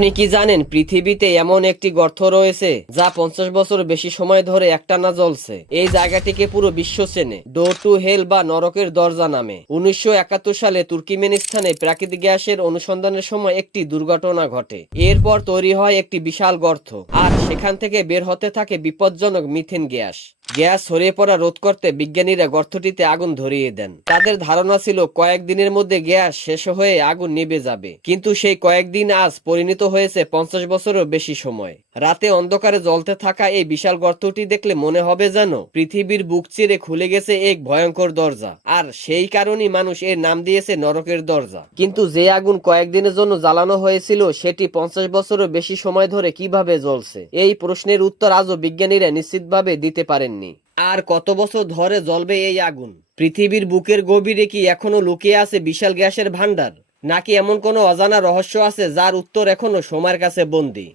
আপনি কি জানেন পৃথিবীতে এমন একটি গর্ত রয়েছে যা 50 বছর বেশি সময় ধরে একটানা জ্বলছে। এই জায়গাটিকে পুরো বিশ্ব চেনে ডোর টু হেল বা নরকের দরজা নামে। 1971 সালে তুর্কিমেনিস্তানে প্রাকৃতিক গ্যাসের অনুসন্ধানের সময় একটি দুর্ঘটনা ঘটে। এরপর তৈরি হয় একটি বিশাল গর্ত, আর সেখান থেকে বের হতে থাকে বিপজ্জনক মিথেন গ্যাস। গ্যাস ছড়িয়ে পড়া রোধ করতে বিজ্ঞানীরা গর্তটিতে আগুন ধরিয়ে দেন। তাদের ধারণা ছিল কয়েকদিনের মধ্যে গ্যাস শেষ হয়ে আগুন নিভে যাবে, কিন্তু সেই কয়েকদিন আজ পরিণত হয়েছে 50 বছরেরও বেশি সময়। রাতে অন্ধকারে জ্বলতে থাকা এই বিশাল গর্তটি দেখলে মনে হবে যেন পৃথিবীর বুক চিরে খুলে গেছে এক ভয়ঙ্কর দরজা, আর সেই কারণেই মানুষ এর নাম দিয়েছে নরকের দরজা। কিন্তু যে আগুন কয়েকদিনের জন্য জ্বালানো হয়েছিল সেটি 50 বছরেরও বেশি সময় ধরে কিভাবে জ্বলছে, এই প্রশ্নের উত্তর আজও বিজ্ঞানীরা নিশ্চিতভাবে দিতে পারেননি। আর কত বছর ধরে জ্বলবে এই আগুন? পৃথিবীর বুকের গভীরে কি এখনো লুকিয়ে আছে বিশাল গ্যাসের ভান্ডার, নাকি এমন কোনো অজানা রহস্য আছে যার উত্তর এখনো সময়ের কাছে বন্দী?